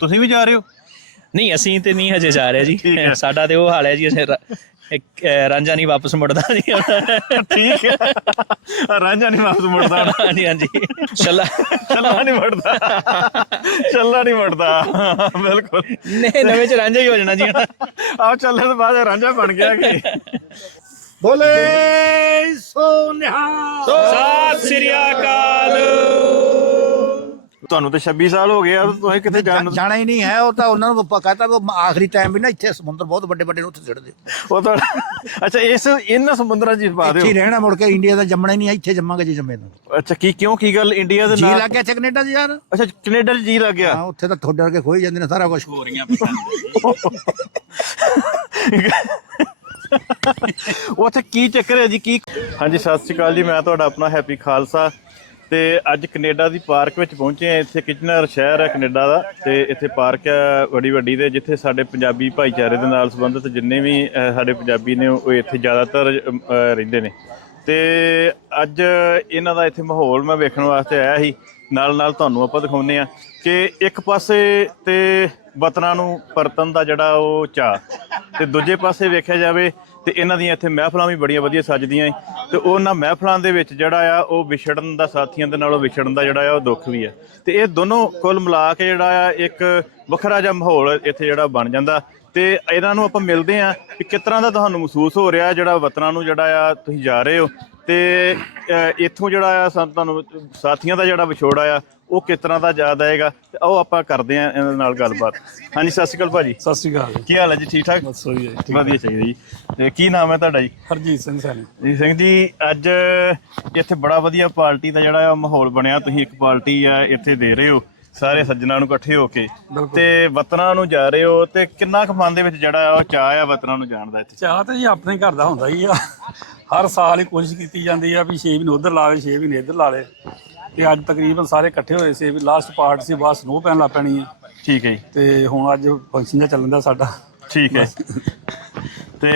ਤੁਸੀਂ ਵੀ ਜਾ ਰਹੇ ਹੋ? ਨਹੀਂ ਅਸੀਂ ਤੇ ਨਹੀਂ ਹਜੇ ਜਾ ਰਹੇ ਜੀ। ਸਾਡਾ ਤੇ ਉਹ ਹਾਲ ਹੈ ਜੀ ਅਸੀਂ ਇੱਕ ਰਾਂਝਾ ਨਹੀਂ ਵਾਪਸ ਮੁੜਦਾ ਜੀ। ਠੀਕ ਹੈ। ਰਾਂਝਾ ਨਹੀਂ ਵਾਪਸ ਮੁੜਦਾ। ਹਾਂਜੀ ਹਾਂਜੀ। ਚੱਲਾ ਚੱਲਾ ਨਹੀਂ ਮੁੜਦਾ। ਚੱਲਾ ਨਹੀਂ ਮੁੜਦਾ। ਬਿਲਕੁਲ। ਨਹੀਂ ਨਵੇਂ ਚ ਰਾਂਝਾ ਹੀ ਹੋ ਜਾਣਾ ਜੀ ਹੁਣ। ਆ ਚੱਲਣ ਤੋਂ ਬਾਅਦ ਰਾਂਝਾ ਬਣ ਗਿਆ ਕਿ। ਬੋਲੇ ਸੋ ਨਿਹਾਲ। ਸਤਿ ਸ੍ਰੀ ਅਕਾਲ। ਤੁਹਾਨੂੰ ਤੇ 26 ਸਾਲ ਹੋ ਗਏ ਆ ਤੁਸੀਂ ਕਿੱਥੇ ਜਾਣ ਨੂੰ ਜਾਣਾ ਹੀ ਨਹੀਂ ਹੈ ਉਹ ਤਾਂ ਉਹਨਾਂ ਨੂੰ ਆਪਾਂ ਕਹਤਾ ਵੀ ਆਖਰੀ ਟਾਈਮ ਵੀ ਨਾ ਇੱਥੇ ਸਮੁੰਦਰ ਬਹੁਤ ਵੱਡੇ ਵੱਡੇ ਨੇ ਉੱਥੇ ਛੱਡ ਦਿਓ। ਉਹ ਤਾਂ ਅੱਛਾ ਇਸ ਇਹਨਾਂ ਸਮੁੰਦਰਾਂ 'ਚ ਪਾ ਇੱਥੇ ਹੀ ਦਿਓ। ਰਹਿਣਾ ਮੁੜ ਕੇ ਇੰਡੀਆ ਦਾ ਜੰਮਣਾ ਹੀ ਨਹੀਂ ਹੈ, ਇੱਥੇ ਜੰਮਾਂਗੇ ਜੇ ਜੰਮੇ ਤਾਂ ਅੱਛਾ ਕੀ ਕਿਉਂ ਕੀ ਗੱਲ ਇੰਡੀਆ ਦੇ ਜੀ ਨਾਲ ਲੱਗ ਗਿਆ ਇੱਥੇ ਕੈਨੇਡਾ 'ਚ ਯਾਰ। ਅੱਛਾ ਕੈਨੇਡਾ 'ਚ ਜੀ ਲੱਗ ਗਿਆ। ਹਾਂ ਉੱਥੇ ਤਾਂ ਤੁਹਾਡੇ ਵਰਗੇ ਖੋਈ ਜਾਂਦੇ ਨੇ ਸਾਰਾ ਕੁਝ ਉੱਥੇ ਕੀ ਚੱਕਰ ਹੈ ਜੀ ਕੀ ਹਾਂਜੀ ਸਤਿ ਸ਼੍ਰੀ ਅਕਾਲ ਜੀ ਮੈਂ ਤੁਹਾਡਾ ਆਪਣਾ ਹੈਪੀ ਖਾਲਸਾ। ਤੇ ਅੱਜ ਕੈਨੇਡਾ ਦੀ ਪਾਰਕ ਵਿੱਚ ਪਹੁੰਚੇ ਆ ਇੱਥੇ ਕਿਚਨਰ ਸ਼ਹਿਰ ਹੈ ਕੈਨੇਡਾ ਦਾ ਤੇ ਇੱਥੇ ਪਾਰਕ ਹੈ ਵੱਡੀ ਵੱਡੀ ਦੇ, ਜਿੱਥੇ ਸਾਡੇ ਪੰਜਾਬੀ ਭਾਈਚਾਰੇ ਦੇ ਨਾਲ ਸੰਬੰਧਿਤ ਜਿੰਨੇ ਵੀ ਸਾਡੇ ਪੰਜਾਬੀ ਨੇ, ਉਹ ਇੱਥੇ ਜ਼ਿਆਦਾਤਰ ਰਹਿੰਦੇ ਨੇ। ਤੇ ਅੱਜ ਇਹਨਾਂ ਦਾ ਇੱਥੇ ਮਾਹੌਲ ਮੈਂ ਵੇਖਣ ਵਾਸਤੇ ਆਇਆ ਸੀ। ਨਾਲ ਨਾਲ ਤੁਹਾਨੂੰ ਆਪਾਂ ਦਿਖਾਉਂਦੇ ਆ ਕਿ ਇੱਕ ਪਾਸੇ ਤੇ ਵਤਨਾਂ ਨੂੰ ਪਰਤਨ ਦਾ ਜਿਹੜਾ ਉਹ ਚਾਅ ਤੇ ਦੂਜੇ ਪਾਸੇ ਵੇਖਿਆ ਜਾਵੇ ਤੇ ਇਹਨਾਂ ਦੀਆਂ ਇੱਥੇ ਮਹਿਫਲਾਂ ਵੀ ਬੜੀਆਂ ਵਧੀਆ ਸੱਜਦੀਆਂ ਏ। ਤੇ ਉਹਨਾਂ ਮਹਿਫਲਾਂ ਦੇ ਵਿੱਚ ਜਿਹੜਾ ਆ, ਉਹ ਵਿਛੜਨ ਦਾ ਸਾਥੀਆਂ ਦੇ ਨਾਲੋਂ ਵਿਛੜਨ ਦਾ ਜਿਹੜਾ ਆ, ਉਹ ਦੁੱਖ ਵੀ ਆ। ਤੇ ਇਹ ਦੋਨੋਂ ਕੁੱਲ ਮਿਲਾ ਕੇ ਜਿਹੜਾ ਆ, ਇੱਕ ਵੱਖਰਾ ਜਿਹਾ ਮਾਹੌਲ ਇੱਥੇ ਜਿਹੜਾ ਬਣ ਜਾਂਦਾ। ਤੇ ਇਹਨਾਂ ਨੂੰ ਆਪਾਂ ਮਿਲਦੇ ਆ ਕਿ ਕਿਸ ਤਰ੍ਹਾਂ ਦਾ ਤੁਹਾਨੂੰ ਮਹਿਸੂਸ ਹੋ ਰਿਹਾ ਜਿਹੜਾ ਵਤਨਾਂ ਨੂੰ ਜਿਹੜਾ ਆ, ਤੁਸੀਂ ਜਾ ਰਹੇ ਹੋ? ਤੇ ਅ, ਇੱਥੋਂ ਜਿਹੜਾ ਆ ਸਾਨੂੰ ਤੁਹਾਨੂੰ ਸਾਥੀਆਂ ਦਾ ਜਿਹੜਾ ਵਿਛੋੜਾ ਆ ਉਹ ਕਿਸ ਤਰ੍ਹਾਂ ਦਾ ਯਾਦ ਆਏਗਾ? ਤੇ ਆਓ ਆਪਾਂ ਕਰਦੇ ਆ ਇਹਨਾਂ ਨਾਲ ਗੱਲਬਾਤ। ਹਾਂਜੀ ਸਤਿ ਸ਼੍ਰੀ ਅਕਾਲ ਭਾਜੀ। ਸਤਿ ਸ਼੍ਰੀ ਅਕਾਲ। ਜੀ ਕੀ ਹਾਲ ਹੈ ਜੀ? ਠੀਕ ਠਾਕ? ਬਸ ਹੋਈ ਹੈ ਵਧੀਆ ਚਾਹੀਦਾ ਜੀ। ਤੇ ਕੀ ਨਾਮ ਹੈ ਤੁਹਾਡਾ ਜੀ? ਹਰਜੀਤ ਸਿੰਘ ਸੈਣੀ। ਜੀ ਸਿੰਘ ਜੀ ਅੱਜ ਇੱਥੇ ਬੜਾ ਵਧੀਆ ਪਾਰਟੀ ਦਾ ਜਿਹੜਾ ਆ ਮਾਹੌਲ ਬਣਿਆ। ਤੁਸੀਂ ਇੱਕ ਪਾਰਟੀ ਆ ਇੱਥੇ ਦੇ ਰਹੇ ਹੋ। ਸਾਰੇ ਸੱਜਣਾ ਨੂੰ ਇਕੱਠੇ ਹੋ ਕੇ। ਤੇ ਵਤਨਾਂ ਨੂੰ ਜਾ ਰਹੇ ਹੋ ਤੇ ਕਿੰਨਾ ਕੁ ਮਨ ਦੇ ਵਿੱਚ ਜਿਹੜਾ ਆ ਉਹ ਚਾਹ ਆ ਵਤਨਾਂ ਨੂੰ ਜਾਣ ਦਾ ਇੱਥੇ? ਚਾਹ ਤੇ ਜੀ ਆਪਣੇ ਘਰ ਦਾ ਹੁੰਦਾ ਹੀ ਆ। ਹਰ ਸਾਲ ਹੀ ਕੋਸ਼ਿਸ਼ ਕੀਤੀ ਜਾਂਦੀ ਆ ਵੀ 6 ਮਹੀਨੇ ਉਧਰ ਲਾਵੇ 6 ਮਹੀਨੇ ਇੱਧਰ ਲਾ ਲੇ ਤੇ ਅੱਜ ਤਕਰੀਬਨ ਸਾਰੇ ਇਕੱਠੇ ਹੋਏ ਸੀ ਵੀ ਲਾਸਟ ਪਾਰਟ ਸੀ ਬਸ ਸਨੋ ਪੈਣ ਲੱਗ ਪੈਣੀ ਆ। ਠੀਕ ਹੈ ਜੀ। ਤੇ ਹੁਣ ਅੱਜ ਫੰਕਸ਼ਨ ਜਿਹਾ ਚੱਲਣ ਦਾ ਸਾਡਾ। ਠੀਕ ਹੈ। ਤੇ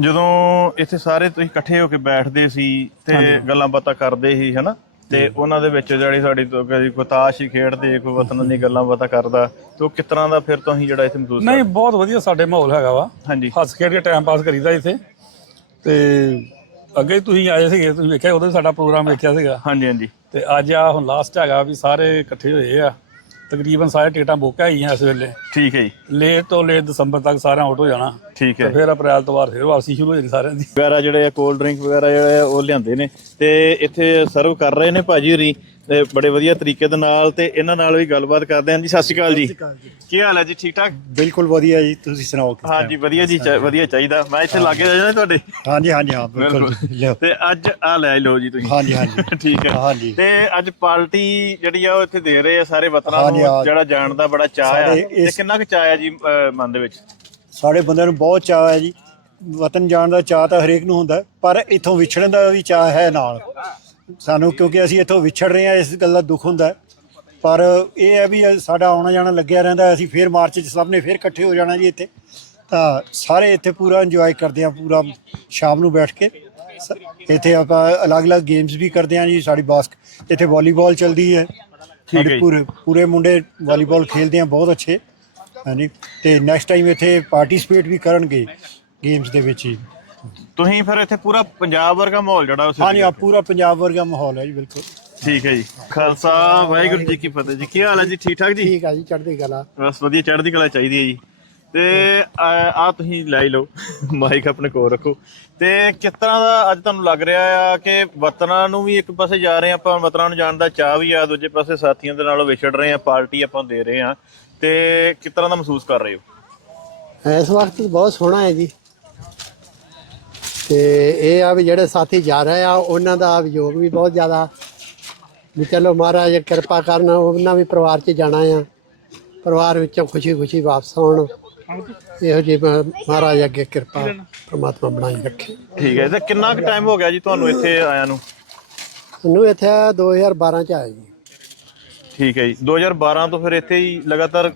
ਜਦੋਂ ਇੱਥੇ ਸਾਰੇ ਤੁਸੀਂ ਇਕੱਠੇ ਹੋ ਕੇ ਬੈਠਦੇ ਸੀ ਤੇ ਗੱਲਾਂ ਬਾਤਾਂ ਕਰਦੇ ਸੀ ਹਨਾ? ਤੇ ਉਹਨਾਂ ਦੇ ਵਿੱਚ ਜਿਹੜੀ ਸਾਡੀ ਕੋਈ ਤਾਸ਼ ਹੀ ਖੇਡਦੇ ਕੋਈ ਵਤਨ ਦੀ ਗੱਲਾਂ ਬਾਤਾਂ ਕਰਦਾ ਤੇ ਉਹ ਤਰ੍ਹਾਂ ਦਾ ਫਿਰ ਤੁਸੀਂ ਜਿਹੜਾ ਇੱਥੇ ਮਹਿਸੂਸ ਨਹੀਂ ਬਹੁਤ ਵਧੀਆ ਸਾਡੇ ਮਾਹੌਲ ਹੈਗਾ ਵਾ। ਹਾਂਜੀ। ਹੱਸ ਖੇਡ ਕੇ ਟਾਈਮ ਪਾਸ ਕਰੀਦਾ ਇੱਥੇ। ਤੇ ਅੱਗੇ ਤੁਸੀਂ ਆਏ ਸੀਗੇ ਤੁਸੀਂ ਵੇਖਿਆ ਉਦੋਂ ਵੀ ਸਾਡਾ ਪ੍ਰੋਗਰਾਮ ਵੇਖਿਆ ਸੀਗਾ। ਹਾਂਜੀ ਹਾਂਜੀ। ਤੇ ਅੱਜ ਆ ਹੁਣ ਲਾਸਟ ਹੈਗਾ ਵੀ ਸਾਰੇ ਇਕੱਠੇ ਹੋਏ ਆ। ਤਕਰੀਬਨ ਸਾਰੇ ਟਿਕਟਾਂ ਬੁੱਕ ਹੈਗੀਆਂ ਇਸ ਵੇਲੇ। ਠੀਕ ਹੈ ਜੀ। ਲੇਟ ਤੋਂ ਲੇਟ ਦਸੰਬਰ ਤੱਕ ਸਾਰਿਆਂ ਆਊਟ ਹੋ ਜਾਣਾ। ਠੀਕ ਤੇ ਹੈ ਫਿਰ ਅਪ੍ਰੈਲ ਤੋਂ ਬਾਅਦ ਫਿਰ ਵਾਪਸੀ ਸ਼ੁਰੂ ਹੋ ਜਾਣੀ ਸਾਰਿਆਂ ਦੀ। ਵਗੈਰਾ ਜਿਹੜੇ ਆ ਕੋਲਡ ਡਰਿੰਕ ਵਗੈਰਾ ਜਿਹੜੇ ਆ ਉਹ ਲਿਆਂਦੇ ਨੇ। ਤੇ ਇੱਥੇ ਸਰਵ ਕਰ ਰਹੇ ਨੇ ਭਾਜੀ ਹੋਰੀ। ਤੇ ਬੜੇ ਵਧੀਆ ਤਰੀਕੇ ਦੇ ਨਾਲ ਤੇ ਇਹਨਾਂ ਨਾਲ ਵੀ ਗੱਲਬਾਤ ਕਰਦੇ ਹਾਂ ਜੀ। ਸਤਿ ਸ਼੍ਰੀ ਅਕਾਲ ਜੀ। ਕੀ ਹਾਲ ਹੈ ਜੀ? ਠੀਕ ਠਾਕ? ਬਿਲਕੁਲ ਵਧੀਆ ਜੀ। ਤੁਸੀਂ ਸੁਣਾਓ ਕਿਸ ਹਾਂਜੀ ਵਧੀਆ ਜੀ ਵਧੀਆ ਚਾਹੀਦਾ। ਮੈਂ ਇੱਥੇ ਲਾਗੇ ਰਹਿ ਜਾਣਾ ਤੁਹਾਡੇ? ਹਾਂਜੀ ਹਾਂਜੀ ਹਾਂ ਬਿਲਕੁਲ। ਤੇ ਅੱਜ ਆ ਲੈ ਲਓ ਜੀ ਤੁਸੀਂ। ਹਾਂਜੀ ਹਾਂਜੀ। ਠੀਕ ਹੈ। ਹਾਂਜੀ। ਤੇ ਅੱਜ ਪਾਰਟੀ ਜਿਹੜੀ ਆ ਉਹ ਇੱਥੇ ਦੇ ਰਹੇ ਆ ਸਾਰੇ ਵਤਨਾਂ ਨੂੰ। ਜਿਹੜਾ ਜਾਣ ਦਾ ਬੜਾ ਚਾਹ ਆ। ਤੇ ਕਿੰਨਾ ਕੁ ਚਾਹ ਆ ਜੀ ਮਨ ਦੇ ਵਿੱਚ? ਸਾਡੇ ਬੰਦਿਆਂ ਨੂੰ ਬਹੁਤ ਚਾਅ ਹੈ ਜੀ। ਵਤਨ ਜਾਣ ਦਾ ਚਾਅ ਤਾਂ ਹਰੇਕ ਨੂੰ ਹੁੰਦਾ ਪਰ ਇੱਥੋਂ ਵਿਛੜਨ ਦਾ ਵੀ ਚਾਅ ਹੈ ਨਾਲ। ਸਾਨੂੰ ਕਿਉਂਕਿ ਅਸੀਂ ਇੱਥੋਂ ਵਿਛੜ ਰਹੇ ਹਾਂ ਇਸ ਗੱਲ ਦਾ ਦੁੱਖ ਹੁੰਦਾ ਹੈ। ਪਰ ਇਹ ਹੈ ਵੀ ਸਾਡਾ ਆਉਣਾ ਜਾਣਾ ਲੱਗਿਆ ਰਹਿੰਦਾ ਅਸੀਂ ਫੇਰ ਮਾਰਚ 'ਚ ਸਭ ਨੇ ਫੇਰ ਇਕੱਠੇ ਹੋ ਜਾਣਾ ਜੀ ਇੱਥੇ। ਤਾਂ ਸਾਰੇ ਇੱਥੇ ਪੂਰਾ ਇੰਜੋਏ ਕਰਦੇ ਆ ਪੂਰਾ ਸ਼ਾਮ ਨੂੰ ਬੈਠ ਕੇ। ਸ- ਇੱਥੇ ਆਪਾਂ ਅਲੱਗ-ਅਲੱਗ ਗੇਮਸ ਵੀ ਕਰਦੇ ਆ ਜੀ ਸਾਡੀ ਬਾਸਕ ਇੱਥੇ ਵਾਲੀਬਾਲ ਚੱਲਦੀ ਹੈ। ਹੈ ਸਾਡੇ ਜੀ। ਪੂਰੇ ਪੂਰੇ ਮੁੰਡੇ ਵਾਲੀਬਾਲ ਖੇਡਦੇ ਆ ਬਹੁਤ ਅੱਛੇ। ਹਾਂਜੀ ਤੇ ਨੈਕਸਟ ਟਾਈਮ ਇੱਥੇ ਪਾਰਟਿਸਿਪੇਟ ਵੀ ਕਰਨਗੇ ਗੇਮਸ ਦੇ ਵਿੱਚ ਹੀ। ਤੁਸੀਂ ਫਿਰ ਇੱਥੇ ਪੂਰਾ ਪੰਜਾਬ ਵਰਗਾ ਮਾਹੌਲ ਜਿਹੜਾ ਉਹ ਹਾਂਜੀ ਆ ਪੂਰਾ ਪੰਜਾਬ ਵਰਗਾ ਮਾਹੌਲ ਹੈ ਜੀ ਬਿਲਕੁਲ। ਠੀਕ ਹੈ ਜੀ। ਖਾਲਸਾ ਵਾਹਿਗੁਰੂ ਜੀ ਕੀ ਫਤਿਹ ਜੀ। ਕੀ ਹਾਲ ਹੈ ਜੀ? ਠੀਕ ਠਾਕ ਜੀ? ਠੀਕ ਆ ਜੀ ਚੜ੍ਹਦੀ ਕਲਾ। ਬਸ ਵਧੀਆ ਚੜ੍ਹਦੀ ਕਲਾ ਚਾਹੀਦੀ ਹੈ ਜੀ। ਤੇ ਆ ਤੁਸੀਂ ਲੈ ਹੀ ਲਓ ਮਾਈਕ ਆਪਣੇ ਕੋਲ ਰੱਖੋ। ਤੇ ਕਿਸ ਤਰ੍ਹਾਂ ਦਾ ਅੱਜ ਤੁਹਾਨੂੰ ਲੱਗ ਰਿਹਾ ਆ ਕਿ ਵਤਨਾਂ ਨੂੰ ਵੀ ਇੱਕ ਪਾਸੇ ਜਾ ਰਹੇ ਆ ਆਪਾਂ ਵਤਨਾਂ ਨੂੰ ਜਾਣ ਦਾ ਚਾਹ ਵੀ ਆ ਦੂਜੇ ਪਾਸੇ ਸਾਥੀਆਂ ਦੇ ਨਾਲੋਂ ਵਿਛੜ ਰਹੇ ਆ ਪਾਰਟੀ ਆਪਾਂ ਦੇ ਰਹੇ ਆ ਤੇ ਕਿਸ ਤਰ੍ਹਾਂ ਦਾ ਮਹਿਸੂਸ ਕਰ ਰਹੇ ਹੋ? ਇਸ ਵਕਤ ਬਹੁਤ ਸੋਹਣਾ ਹੈ ਜੀ। ਤੇ ਇਹ ਆ ਵੀ ਜਿਹੜੇ ਸਾਥੀ ਜਾ ਰਹੇ ਆ ਉਹਨਾਂ ਦਾ ਵਿਯੋਗ ਵੀ ਬਹੁਤ ਜ਼ਿਆਦਾ। ਵੀ ਚਲੋ ਮਹਾਰਾਜ ਕਿਰਪਾ ਕਰਨ ਉਹਨਾਂ ਵੀ ਪਰਿਵਾਰ 'ਚ ਜਾਣਾ ਆ। ਪਰਿਵਾਰ ਵਿੱਚੋਂ ਖੁਸ਼ੀ ਖੁਸ਼ੀ ਵਾਪਸ ਆਉਣ। ਇਹੋ ਮ- ਮਹਾਰਾਜ ਅੱਗੇ ਕਿਰਪਾ ਪ੍ਰਮਾਤਮਾ ਬਣਾਈ ਰੱਖੇ। ਠੀਕ ਹੈ ਤੇ ਕਿੰਨਾ ਕੁ ਟਾਈਮ ਹੋ ਗਿਆ ਜੀ ਤੁਹਾਨੂੰ ਇੱਥੇ ਆਇਆਂ ਨੂੰ? ਮੈਨੂੰ ਇੱਥੇ 2012 ਚ ਆਇਆ ਜੀ। ਠੀਕ ਹੈ ਜੀ। 2012 ਤੋਂ ਫਿਰ ਇੱਥੇ ਹੀ ਲਗਾਤਾਰ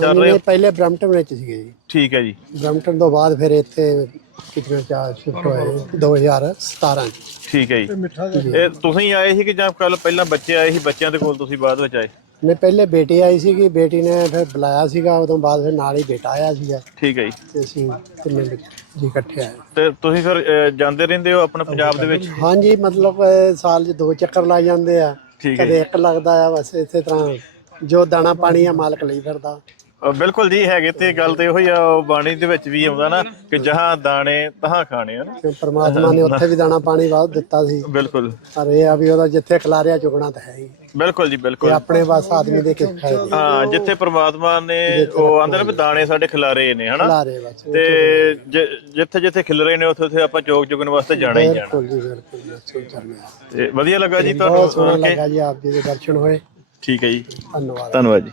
ਚੱਲ ਰਹੇ ਇਹ ਹੋ ਪਹਿਲੇ ਬ੍ਰੈਂਪਟਨ ਵਿੱਚ ਸੀਗੇ ਜੀ। ਠੀਕ ਹੈ ਜੀ। ਬ੍ਰੈਂਪਟਨ ਤੋਂ ਬਾਅਦ ਫਿਰ ਇੱਥੇ ਕਿਤਨੇ ਚਾਰ ਸ਼ਿਫਟ ਹੋਏ 2017 ਚ। ਠੀਕ ਹੈ ਜੀ। ਇਹ ਤੁਸੀਂ ਆਏ ਸੀ ਕਿ ਜਾਂ ਕੱਲ ਪਹਿਲਾਂ ਬੱਚੇ ਆਏ ਸੀ ਬੱਚਿਆਂ ਦੇ ਕੋਲ ਤੁਸੀਂ ਬਾਅਦ ਵਿੱਚ ਆਏ? ਨੇ ਪਹਿਲੇ ਬੇਟੀ ਆਈ ਸੀਗੀ ਬੇਟੀ ਨੇ ਫਿਰ ਬੁਲਾਇਆ ਸੀਗਾ ਉਦੋਂ ਬਾਅਦ ਫਿਰ ਨਾਲ ਹੀ ਬੇਟਾ ਆਇਆ ਸੀਗਾ। ਠੀਕ ਹੈ ਜੀ। ਤੇ ਅਸੀਂ ਤਿੰਨੇ ਵਿੱਚ ਜੀ ਇਕੱਠੇ ਆਏ। ਤੇ ਤੁਸੀਂ ਫਿਰ ਅਹ, ਜਾਂਦੇ ਰਹਿੰਦੇ ਹੋ ਆਪਣਾ ਪੰਜਾਬ ਦੇ ਵਿੱਚ? ਹਾਂਜੀ ਮਤਲਬ ਸਾਲ 'ਚ ਦੋ ਚੱਕਰ ਲੱਗ ਜਾਂਦੇ ਆ। ਠੀਕ ਹੈ ਕਦੇ ਇੱਕ ਲੱਗਦਾ ਆ ਬਸ ਇਸੇ ਤਰ੍ਹਾਂ ਜੋ ਦਾਣਾ ਪਾਣੀ ਆ ਮਾਲਕ ਲਈ ਫਿਰਦਾ। ਬਿਲਕੁਲ ਜੀ ਹੈਗੇ ਤੇ ਗੱਲ ਤੇ ਉਹੀ ਆ ਉਹ ਬਾਣੀ ਦੇ ਵਿੱਚ ਵੀ ਆਉਂਦਾ ਨਾ ਕਿ ਜਹਾਂ ਦਾਣੇ ਤਹਾਂ ਖਾਣੇ ਹਨ ਕਿ ਪ੍ਰਮਾਤਮਾ ਨੇ ਉੱਥੇ ਵੀ ਦਾਣਾ ਪਾਣੀ ਬਹੁਤ ਦਿੱਤਾ ਸੀ। ਬਿਲਕੁਲ। ਪਰ ਇਹ ਆ ਵੀ ਉਹਦਾ ਜਿੱਥੇ ਖਿਲਾਰਿਆ ਚੁਗਣਾ ਤਾਂ ਹੈ ਹੀ। ਬਿਲਕੁਲ ਜੀ ਤੇ ਬਿਲਕੁਲ ਆਪਣੇ ਬਸ ਆਦਮੀ ਦੇ ਕਿਸ ਫਾਇਦੇ ਹਾਂ ਜਿੱਥੇ ਪ੍ਰਮਾਤਮਾ ਨੇ ਉਹ ਆਂਦੇ ਨੇ ਵੀ ਦਾਣੇ ਸਾਡੇ ਖਿਲਾਰੇ ਨੇ ਹਨਾ? ਤੇ ਜਿੱਥੇ ਜਿੱਥੇ ਖਿਲਰੇ ਨੇ ਉੱਥੇ ਉੱਥੇ ਆਪਾਂ ਚੋਕ ਚੁਗਣ ਵਾਸਤੇ ਜਾਣਾ ਹੀ ਜਾਣਾ। ਬਿਲਕੁਲ ਜੀ ਬਿਲਕੁਲ ਤੇ ਵਧੀਆ ਲੱਗਾ ਜੀ ਬਹੁਤ ਤੁਹਾਨੂੰ ਸੋਹਣਾ ਸੁਣ ਕੇ। ਲੱਗਾ ਜੀ ਆਪ ਜੀ ਦੇ ਦਰਸ਼ਨ ਹੋਏ। ਠੀਕ ਹੈ ਜੀ। ਧੰਨਵਾਦ। ਧੰਨਵਾਦ ਜੀ।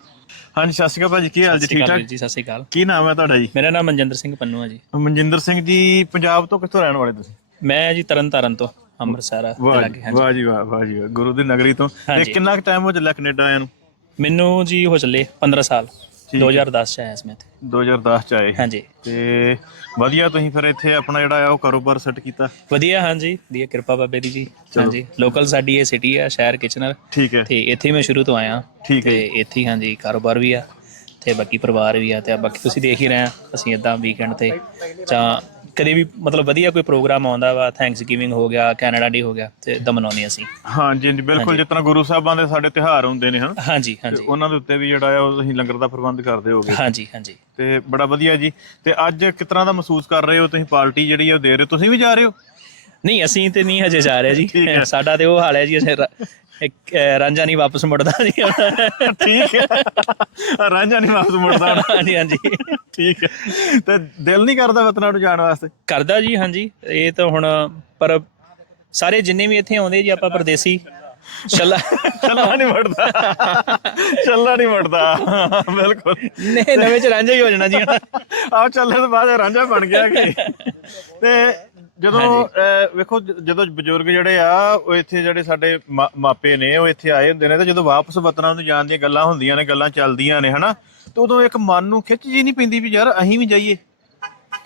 ਹਾਂਜੀ ਸਤਿ ਸ਼੍ਰੀ ਅਕਾਲ ਭਾਜੀ ਕੀ ਹਾਲ ਜੀ ਠੀਕ ਠਾਕ? ਜੀ ਸਤਿ ਸ਼੍ਰੀ ਅਕਾਲ। ਕੀ ਨਾਮ ਹੈ ਤੁਹਾਡਾ ਜੀ? ਮੇਰਾ ਨਾਮ ਮਨਜਿੰਦਰ ਸਿੰਘ ਪੰਨੂ ਹੈ ਜੀ। ਮਨਜਿੰਦਰ ਸਿੰਘ ਜੀ ਪੰਜਾਬ ਤੋਂ ਕਿੱਥੋਂ ਰਹਿਣ ਵਾਲੇ ਤੁਸੀਂ? ਮੈਂ ਜੀ ਤਰਨਤਾਰਨ ਤੋਂ ਅੰਮ੍ਰਿਤਸਰ ਲਾਗੇ ਹਾਂਜੀ। ਵਾਹ ਜੀ ਵਾਹ ਵਾਹ ਜੀ ਗੁਰੂ ਦੀ ਨਗਰੀ ਤੋਂ। ਤੇ। ਕਿੰਨਾ ਕੁ ਟਾਈਮ ਹੋ ਚੱਲਿਆ ਕੈਨੇਡਾ ਆਇਆ ਨੂੰ? ਮੈਨੂੰ ਜੀ ਹੋ ਚੱਲੇ 15 ਸਾਲ। 2010 ਚ ਆਇਆ ਸੀ ਮੈਂ ਇੱਥੇ 2010 ਚ ਆਏ। ਹਾਂਜੀ। ਤੇ ਵਧੀਆ ਤੁਸੀਂ ਫਿਰ ਇੱਥੇ ਆਪਣਾ ਜਿਹੜਾ ਆ ਉਹ ਕਾਰੋਬਾਰ ਸੈੱਟ ਕੀਤਾ। ਵਧੀਆ ਹਾਂਜੀ। ਵਧੀਆ ਕਿਰਪਾ ਬਾਬੇ ਦੀ ਜੀ। ਹਾਂਜੀ। ਲੋਕਲ ਸਾਡੀ ਇਹ ਸਿਟੀ ਆ ਸ਼ਹਿਰ ਕਿਚਨਰ। ਠੀਕ ਹੈ। ਤੇ ਇੱਥੇ ਹੀ ਮੈਂ ਸ਼ੁਰੂ ਤੋਂ ਆਇਆ। ਠੀਕ ਹੈ ਤੇ ਇੱਥੇ ਹੀ ਹਾਂਜੀ ਕਾਰੋਬਾਰ ਵੀ ਆ। ਤੇ ਬਾਕੀ ਪਰਿਵਾਰ ਵੀ ਆ। ਤੇ ਬਾਕੀ ਤੁਸੀਂ ਦੇਖ ਹੀ ਰਹੇ ਆ ਅਸੀਂ ਇਦਾਂ ਵੀਕਐਂਡ ਤੇ ਜਾਂ ਕਦੇ ਵੀ ਮਤਲਬ ਵਧੀਆ ਕੋਈ ਪ੍ਰੋਗਰਾਮ ਆਉਂਦਾ ਵਾ ਥੈਂਕਸ ਗਿਵਿੰਗ ਹੋ ਗਿਆ ਕੈਨੇਡਾ ਡੇ ਹੋ ਗਿਆ ਤੇ ਇਦਾਂ ਮਨਾਉਂਦੇ ਅਸੀਂ। ਹਾਂਜੀ ਹਾਂਜੀ ਬਿਲਕੁਲ ਜਿਸ ਤਰ੍ਹਾਂ ਗੁਰੂ ਸਾਹਿਬਾਂ ਦੇ ਸਾਡੇ ਤਿਉਹਾਰ ਹੁੰਦੇ ਨੇ ਹਨ? ਹਾਂਜੀ ਹਾਂਜੀ। ਉਹਨਾਂ ਦੇ ਉੱਤੇ ਵੀ ਜਿਹੜਾ ਆ ਉਹ ਤੁਸੀਂ ਲੰਗਰ ਦਾ ਪ੍ਰਬੰਧ ਕਰਦੇ ਹੋਗੇ। ਹਾਂਜੀ ਹਾਂਜੀ। ਤੇ ਬੜਾ ਵਧੀਆ ਜੀ। ਤੇ ਅੱਜ ਕਿਸ ਤਰ੍ਹਾਂ ਦਾ ਮਹਿਸੂਸ ਕਰ ਰਹੇ ਹੋ ਤੁਸੀਂ? ਪਾਰਟੀ ਜਿਹੜੀ ਆ ਉਹ ਦੇ ਰਹੇ ਹੋ? ਤੁਸੀਂ ਵੀ ਜਾ ਰਹੇ ਹੋ? ਨਹੀਂ ਅਸੀਂ ਤੇ ਨਹੀਂ ਹਜੇ ਜਾ ਰਹੇ ਜੀ। ਸਾਡਾ ਤੇ ਉਹ ਹਾਲ ਹੈ ਜੀ ਇੱਕ ਅਹ, ਰਾਂਝਾ ਨਹੀਂ ਵਾਪਸ ਮੁੜਦਾ ਜੀ। ਠੀਕ ਹੈ। ਰਾਂਝਾ ਨਹੀਂ ਵਾਪਸ ਮੁੜਦਾ। ਹੁਣ। ਹਾਂਜੀ ਹਾਂਜੀ। ਠੀਕ ਹੈ। ਤੇ ਦਿਲ ਨਹੀਂ ਕਰਦਾ ਵਤਨਾਂ ਨੂੰ ਜਾਣ ਵਾਸਤੇ? ਕਰਦਾ ਜੀ ਹਾਂਜੀ। ਇਹ ਤਾਂ ਹੁਣ ਪਰ ਸਾਰੇ ਜਿੰਨੇ ਵੀ ਇੱਥੇ ਆਉਂਦੇ ਜੀ ਆਪਾਂ ਪਰਦੇਸੀ। ਚੱਲਾ ਚੱਲਾ ਨਹੀਂ ਮੁੜਦਾ। ਚੱਲਾ ਨਹੀਂ ਮੁੜਦਾ। ਬਿਲਕੁਲ। ਨੇ ਨਵੇਂ ਚ ਰਾਂਝਾ ਹੀ ਹੋ ਜਾਣਾ ਜੀ ਹੁਣ। ਆਹ ਚੱਲਣ ਤੋਂ ਬਾਅਦ ਰਾਂਝਾ ਬਣ ਗਿਆ ਕਿ। ਤੇ ਜਦੋਂ ਅਹ, ਵੇਖੋ ਜ- ਜਦੋਂ ਬਜ਼ੁਰਗ ਜਿਹੜੇ ਆ ਉਹ ਇੱਥੇ ਜਿਹੜੇ ਸਾਡੇ ਮਾ- ਮਾਪੇ ਨੇ ਉਹ ਇੱਥੇ ਆਏ ਹੁੰਦੇ ਨੇ ਤੇ ਜਦੋਂ ਵਾਪਸ ਵਤਨਾਂ ਨੂੰ ਜਾਣ ਦੀਆਂ ਗੱਲਾਂ ਹੁੰਦੀਆਂ ਨੇ ਗੱਲਾਂ ਚੱਲਦੀਆਂ ਨੇ ਹਨਾ ਤੇ ਉਦੋਂ ਇੱਕ ਮਨ ਨੂੰ ਖਿੱਚ ਜੀ ਨਹੀਂ ਪੈਂਦੀ ਵੀ ਯਾਰ ਅਸੀਂ ਵੀ ਜਾਈਏ।